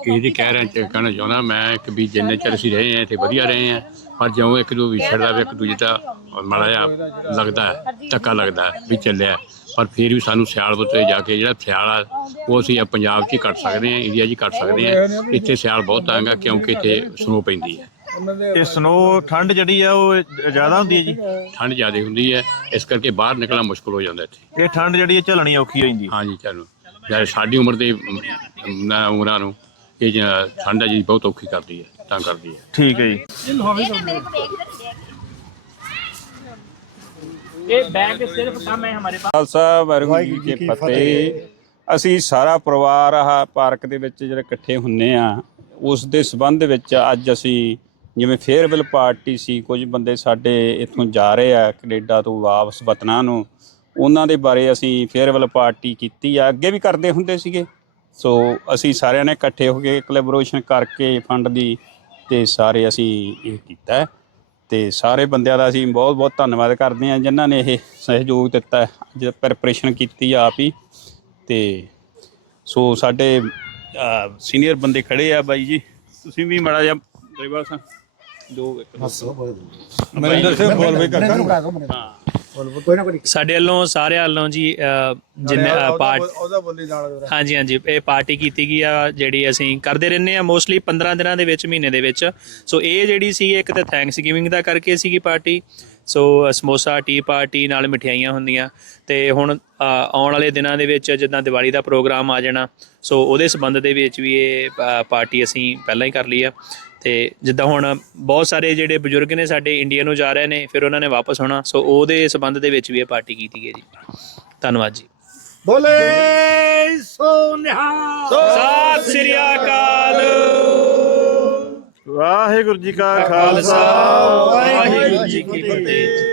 ਇਹ ਕਹਿ ਰਿਹਾ ਚ- ਕਹਿਣਾ ਚਾਹੁੰਦਾ ਮੈਂ ਕਿ ਵੀ ਜਿੰਨੇ ਚਿਰ ਅਸੀਂ ਰਹੇ ਹਾਂ ਇੱਥੇ ਵਧੀਆ ਰਹੇ ਹਾਂ ਪਰ ਜਿਉਂ ਇੱਕ ਦੂ ਵਿਛੜਦਾ ਵੇ ਇੱਕ ਦੂਜੇ ਦਾ ਮਾੜਾ ਜਿਹਾ ਲੱਗਦਾ ਹੈ, ਧੱਕਾ ਲੱਗਦਾ ਹੈ ਵੀ ਚੱਲਿਆ ਪਰ ਫਿਰ ਵੀ ਸਾਨੂੰ ਸਿਆਲ ਬੁੱਤੇ ਜਾ ਕੇ ਜਿਹੜਾ ਸਿਆਲ ਆ ਉਹ ਅਸੀਂ ਪੰਜਾਬ 'ਚ ਹੀ ਕੱਟ ਸਕਦੇ ਹਾਂ ਇੰਡੀਆ 'ਚ ਹੀ ਕੱਟ ਸਕਦੇ ਹਾਂ। ਇੱਥੇ ਸਿਆਲ ਬਹੁਤ ਆਂਗਾ ਕਿਉਂਕਿ ਇੱਥੇ ਸਨੋ ਪੈਂਦੀ ਹੈ ਤੇ ਸਨੋ ਠੰਡ ਜਿਹੜੀ ਆ ਉਹ ਜ਼ਿਆਦਾ ਹੁੰਦੀ ਹੈ ਜੀ? ਠੰਡ ਜ਼ਿਆਦਾ ਹੁੰਦੀ ਹੈ ਇਸ ਕਰਕੇ ਬਾਹਰ ਨਿਕਲਣਾ ਮੁਸ਼ਕਲ ਹੋ ਜਾਂਦਾ ਇੱਥੇ। ਇਹ ਠੰਡ ਜਿਹੜੀ ਹੈ ਝੱਲਣੀ ਔਖੀ ਹੋ ਜਾਂਦੀ ਹੈ। ਹਾਂਜੀ ਚਲੋ ਯਾਰ ਸਾਡੀ ਉਮਰ ਦੇ ਅਮ, ਨਾ ਉਮਰਾਂ ਨੂੰ ਇਹ ਜਿਹੜਾ ਠੰਡ ਹੈ ਜੀ ਬਹੁਤ ਔਖੀ ਕਰਦੀ ਹੈ ਤਾਂ ਕਰਦੀ ਹੈ। ਠੀਕ ਹੈ ਜੀ। ਇਹ ਬੈਗ ਸਿਰਫ ਕੰਮ ਹੈ ਹਮਾਰੇ ਖਾਲਸਾ ਵਾਹਿਗੁਰੂ ਜੀ ਕੀ ਫਤਿਹ। ਅਸੀਂ ਸਾਰਾ ਪਰਿਵਾਰ ਆਹ ਪਾਰਕ ਦੇ ਵਿੱਚ ਜਿਹੜੇ ਇਕੱਠੇ ਹੁੰਨੇ ਆ ਉਸ ਦੇ ਸਬੰਧ ਵਿੱਚ ਅੱਜ ਅਸੀਂ ਜਿਵੇਂ ਫੇਅਰਵੈਲ ਪਾਰਟੀ ਸੀ ਕੁਝ ਬੰਦੇ ਸਾਡੇ ਇੱਥੋਂ ਜਾ ਰਹੇ ਆ ਕੈਨੇਡਾ ਤੋਂ ਵਾਪਸ ਵਤਨਾਂ ਨੂੰ। ਉਹਨਾਂ ਦੇ ਬਾਰੇ ਅਸੀਂ ਫੇਅਰਵੈਲ ਪਾਰਟੀ ਕੀਤੀ ਆ। ਅੱਗੇ ਵੀ ਕਰਦੇ ਹੁੰਦੇ ਸੀਗੇ। ਸੋ ਅਸੀਂ ਸਾਰਿਆਂ ਨੇ ਇਕੱਠੇ ਹੋ ਕੇ ਕੋਲੈਬੋਰੇਸ਼ਨ ਕਰਕੇ ਫੰਡ ਦੀ ਤੇ ਸਾਰੇ ਅਸੀਂ ਇਹ ਕੀਤਾ। ਹੈ। ਤੇ ਸਾਰੇ ਬੰਦਿਆਂ ਦਾ ਅਸੀਂ ਬਹੁਤ ਬਹੁਤ ਧੰਨਵਾਦ ਕਰਦੇ ਹਾਂ ਜਿਨ੍ਹਾਂ ਨੇ ਇਹ ਸਹਿਯੋਗ ਦਿੱਤਾ ਅੱਜ ਪ੍ਰੈਪਰੇਸ਼ਨ ਕੀਤੀ ਆਪ ਹੀ ਤੇ ਸੋ ਸਾਡੇ ਸੀਨੀਅਰ ਬੰਦੇ ਖੜੇ ਆ ਬਾਈ ਜੀ। ਤੁਸੀਂ ਵੀ ਮੜਾ ਜਿਹਾ ਗਰੀਬਾਲ ਸਾਹਿਬ ਦੋ ਸਿੰਘ ਸਾਡੇ ਵੱਲੋਂ ਸਾਰਿਆਂ ਵੱਲੋਂ ਜੀ ਅਹ, ਜਿੰਨੇ ਪਾਰਟ ਹਾਂਜੀ ਹਾਂਜੀ ਇਹ ਪਾਰਟੀ ਕੀਤੀ ਗਈ ਆ ਜਿਹੜੀ ਅਸੀਂ ਕਰਦੇ ਰਹਿੰਦੇ ਆ ਮੋਸਟਲੀ 15 ਦਿਨਾਂ ਦੇ ਵਿੱਚ ਮਹੀਨੇ ਦੇ ਵਿੱਚ। ਸੋ ਇਹ ਜਿਹੜੀ ਸੀ ਇੱਕ ਤਾਂ ਥੈਂਕਸ ਗਿਵਿੰਗ ਦਾ ਕਰਕੇ ਸੀਗੀ party. So samosa tea party ਨਾਲ ਮਠਿਆਈਆਂ ਹੁੰਦੀਆਂ। ਤੇ ਹੁਣ ਅ, ਆਉਣ ਵਾਲੇ ਦਿਨਾਂ ਦੇ ਵਿੱਚ ਜਿੱਦਾਂ ਦੀਵਾਲੀ ਦਾ ਪ੍ਰੋਗਰਾਮ ਆ ਜਾਣਾ ਸੋ ਉਹਦੇ ਸਬੰਧ ਦੇ ਵਿੱਚ ਵੀ ਇਹ ਅ, ਪਾਰਟੀ ਅਸੀਂ ਪਹਿਲਾਂ ਹੀ ਕਰ ਲਈ ਆ। ਤੇ ਜਿੱਦਾਂ ਹੁਣ ਬਹੁਤ ਸਾਰੇ ਜਿਹੜੇ ਬਜ਼ੁਰਗ ਨੇ ਸਾਡੇ ਇੰਡੀਆ ਨੂੰ ਜਾ ਰਹੇ ਨੇ ਫਿਰ ਉਹਨਾਂ ਨੇ ਵਾਪਸ ਆਉਣਾ। ਸੋ ਉਹਦੇ ਸਬੰਧ ਦੇ ਵਿੱਚ ਵੀ ਇਹ ਪਾਰਟੀ ਕੀਤੀ ਗਈ ਜੀ। ਧੰਨਵਾਦ ਜੀ। ਬੋਲੇ ਸੋ ਨਿਹਾਲ। ਸਤਿ ਸ੍ਰੀ ਅਕਾਲ। ਵਾਹਿਗੁਰੂ ਜੀ ਕਾ ਖਾਲਸਾ। ਵਾਹਿਗੁਰੂ ਜੀ ਕੀ ਫਤਿਹ।